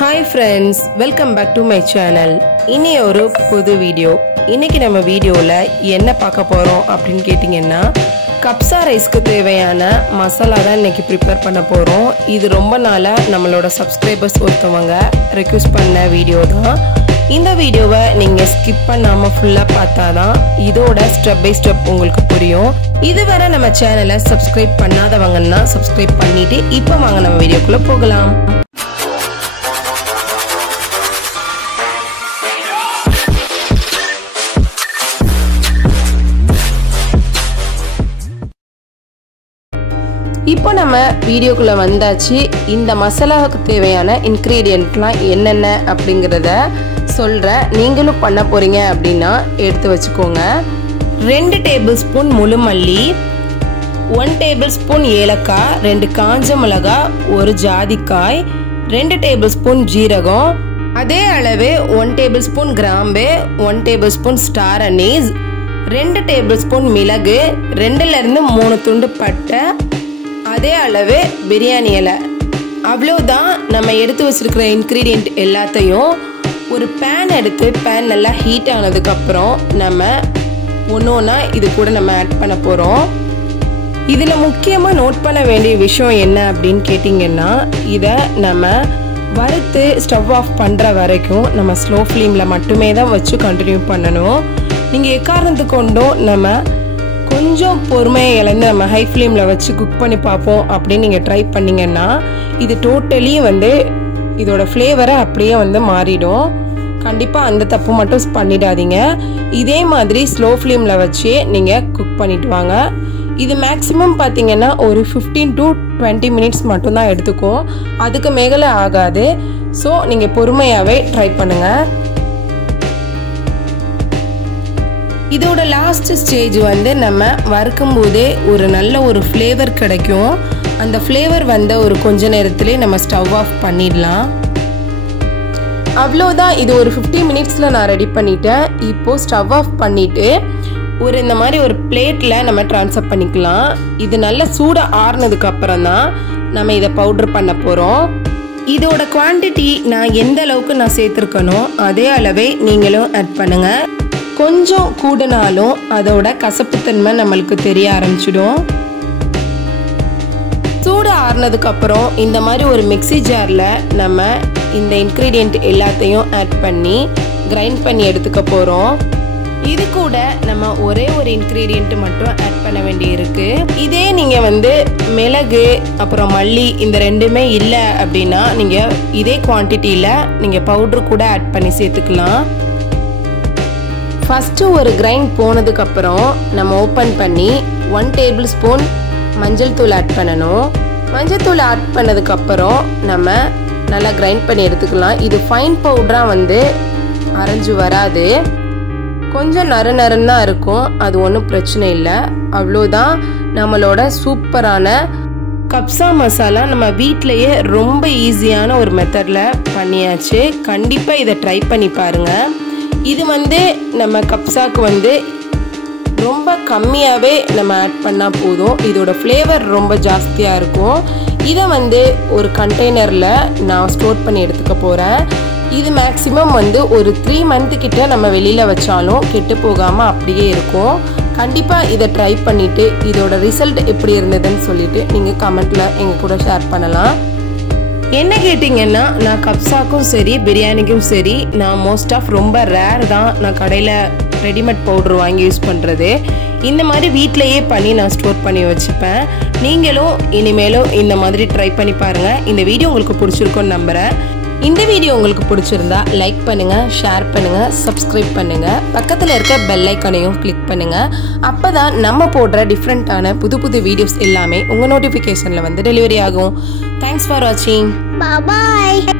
Hi friends, welcome back to my channel. இனி ஒரு புது வீடியோ. இன்னைக்கு நம்ம வீடியோல என்ன பார்க்க போறோம் அப்படினு கேட்டிங்கன்னா கப்சா ரைஸ்க்கு தேவையான மசாலா தான் இன்னைக்கு prepare பண்ண போறோம். இது ரொம்ப நாளா நம்மளோட சப்ஸ்கிரைபர்ஸ் ஒருத்தவங்க ரிக்வெஸ்ட் பண்ண வீடியோ தான். இந்த வீடியோவை நீங்க ஸ்கிப் பண்ணாம ஃபுல்லா பார்த்தாதான் இதோட ஸ்டெப் பை ஸ்டெப் உங்களுக்கு புரியும். இதுவரை நம்ம சேனலை சப்ஸ்கிரைப் பண்ணாதவங்கன்னா சப்ஸ்கிரைப் பண்ணிட்டு இப்போ வாங்க நம்ம வீடியோக்குள்ள போகலாம். இப்போ நம்ம வீடியோக்குள்ள வந்தாச்சு. இந்த மசாலாவுக்கு தேவையான இன்கிரிடியன்ட்லாம் என்னென்ன அப்படிங்கறத சொல்றேன். நீங்களும் பண்ண போறீங்க அப்படின்னா எடுத்து வச்சுக்கோங்க. 2 டேபிள்ஸ்பூன் முழு மல்லி, 1 டேபிள்ஸ்பூன் ஏலக்காய், 2 காஞ்ச மிளகாய், 1 ஜாதிக்காய், 2 டேபிள்ஸ்பூன் ஜீரகம், அதே அளவு 1 டேபிள்ஸ்பூன் கிராம்பு, 1 டேபிள்ஸ்பூன் ஸ்டார் அனீஸ், 2 டேபிள்ஸ்பூன் மிளகு, 2ல இருந்து 3 துண்டு பட்டை, அதே அளவு பிரியாணி இலை. அவ்வளோதான். நம்ம எடுத்து வச்சிருக்கிற இன்க்ரீடியன்ட் எல்லாத்தையும் ஒரு பேன் எடுத்து பேன் நல்லா ஹீட் ஆனதுக்கப்புறம் நம்ம ஒன்று ஒன்றா இது கூட நம்ம ஆட் பண்ண போகிறோம். இதில் முக்கியமாக நோட் பண்ண வேண்டிய விஷயம் என்ன அப்படின்னு கேட்டிங்கன்னா, இதை நம்ம வறுத்து ஸ்டவ் ஆஃப் பண்ணுற வரைக்கும் நம்ம ஸ்லோ ஃப்ளேமில் மட்டுமே தான் வச்சு கண்டினியூ பண்ணணும். நீங்கள் எக்காரணத்து கொண்டும் நம்ம கொஞ்சம் பொறுமையை இழந்து நம்ம ஹை ஃப்ளேமில் வச்சு குக் பண்ணி பார்ப்போம் அப்படின்னு நீங்கள் ட்ரை பண்ணிங்கன்னா இது டோட்டலி இதோட ஃப்ளேவரை அப்படியே மாறிடும். கண்டிப்பாக அந்த தப்பு மட்டும் பண்ணிடாதீங்க. இதே மாதிரி ஸ்லோ ஃப்ளேமில் வச்சு நீங்கள் குக் பண்ணிட்டு வாங்க. இது மேக்ஸிமம் பார்த்தீங்கன்னா ஒரு 15 to 20 மினிட்ஸ் மட்டும்தான் எடுத்துக்கும். அதுக்கு மேலே ஆகாது. ஸோ நீங்கள் பொறுமையாகவே ட்ரை பண்ணுங்கள். இதோட லாஸ்ட் ஸ்டேஜ் நம்ம வறுக்கும் போதே ஒரு நல்ல ஒரு ஃப்ளேவர் கிடைக்கும். அந்த ஃப்ளேவர் ஒரு கொஞ்ச நேரத்திலே நம்ம ஸ்டவ் ஆஃப் பண்ணிடலாம். அவ்வளோதான். இது ஒரு 50 மினிட்ஸில் நான் ரெடி பண்ணிட்டேன். இப்போது ஸ்டவ் ஆஃப் பண்ணிவிட்டு இந்த மாதிரி ஒரு பிளேட்டில் நம்ம ட்ரான்ஸ்ஃபர் பண்ணிக்கலாம். இது நல்லா சூடாக ஆறுனதுக்கு அப்புறம் தான் நம்ம இதை பவுடர் பண்ண போகிறோம். இதோட குவான்டிட்டி நான் எந்த அளவுக்கு நான் சேர்த்துருக்கனோ அதே அளவே நீங்களும் ஆட் பண்ணுங்கள். கொஞ்சம் கூடனாலும் அதோட கசப்புத்தன்மை நம்மளுக்கு தெரிய ஆரம்பிச்சிடும். சூடு ஆறுனதுக்கு அப்புறம் இந்த மாதிரி ஒரு மிக்ஸி ஜாரில் நம்ம இந்த இன்க்ரீடியன்ட் எல்லாத்தையும் ஆட் பண்ணி கிரைண்ட் பண்ணி எடுத்துக்க போகிறோம். இது கூட நம்ம ஒரே ஒரு இன்க்ரீடியன்ட் மட்டும் ஆட் பண்ண வேண்டி இருக்கு. இதே நீங்கள் மிளகு அப்புறம் மல்லி இந்த ரெண்டுமே இல்லை அப்படின்னா நீங்கள் இதே குவான்டிட்டியில் நீங்கள் பவுட்ரு கூட ஆட் பண்ணி சேர்த்துக்கலாம். ஃபஸ்ட்டு ஒரு கிரைண்ட் போனதுக்கப்புறம் நம்ம ஓப்பன் பண்ணி 1 டேபிள் ஸ்பூன் மஞ்சள் தூள் ஆட் பண்ணணும். மஞ்சள் தூள் ஆட் பண்ணதுக்கப்புறம் நம்ம நல்லா கிரைண்ட் பண்ணி எடுத்துக்கலாம். இது ஃபைன் பவுடராக அரைஞ்சு வராது. கொஞ்சம் நறுன்னு தான் இருக்கும். அது ஒன்றும் பிரச்சனை இல்லை. அவ்வளோதான். நம்மளோட சூப்பரான கப்சா மசாலா நம்ம வீட்டிலையே ரொம்ப ஈஸியான ஒரு மெத்தடில் பண்ணியாச்சு. கண்டிப்பாக இதை ட்ரை பண்ணி பாருங்கள். இது நம்ம கப்சாக்கு ரொம்ப கம்மியாகவே நம்ம ஆட் பண்ணால் போதும். இதோட ஃப்ளேவர் ரொம்ப ஜாஸ்தியாக இருக்கும். இதை ஒரு கண்டெய்னரில் நான் ஸ்டோர் பண்ணி எடுத்துக்க போகிறேன். இது மேக்ஸிமம் ஒரு 3 மந்த்து கிட்ட நம்ம வெளியில் வச்சாலும் கெட்டு போகாமல் அப்படியே இருக்கும். கண்டிப்பாக இதை ட்ரை பண்ணிவிட்டு இதோட ரிசல்ட் எப்படி இருந்ததுன்னு சொல்லிவிட்டு நீங்கள் கமெண்ட்டில் எங்கள் கூட ஷேர் பண்ணலாம். என்ன கேட்டிங்கன்னா, நான் கப்சாக்கும் சரி பிரியாணிக்கும் சரி நான் மோஸ்ட் ஆஃப் ரொம்ப ரேர் தான் நான் கடையில் ரெடிமேட் பவுடர் வாங்கி யூஸ் பண்ணுறது. இந்த மாதிரி வீட்டிலையே பண்ணி நான் ஸ்டோர் பண்ணி வச்சுப்பேன். நீங்களும் இனிமேலும் இந்த மாதிரி ட்ரை பண்ணி பாருங்கள். இந்த வீடியோ உங்களுக்கு பிடிச்சிருக்குன்னு நம்புகிறேன். இந்த வீடியோ உங்களுக்கு பிடிச்சிருந்தா லைக் பண்ணுங்கள், ஷேர் பண்ணுங்கள், சப்ஸ்கிரைப் பண்ணுங்கள். பக்கத்தில் இருக்க பெல் ஐக்கானையும் கிளிக் பண்ணுங்கள். அப்போ தான் நம்ம போடுற டிஃப்ரெண்ட்டான புது புது வீடியோஸ் எல்லாமே உங்கள் நோட்டிஃபிகேஷனில் டெலிவரி ஆகும். தேங்க்ஸ் ஃபார் வாட்சிங். Bye bye.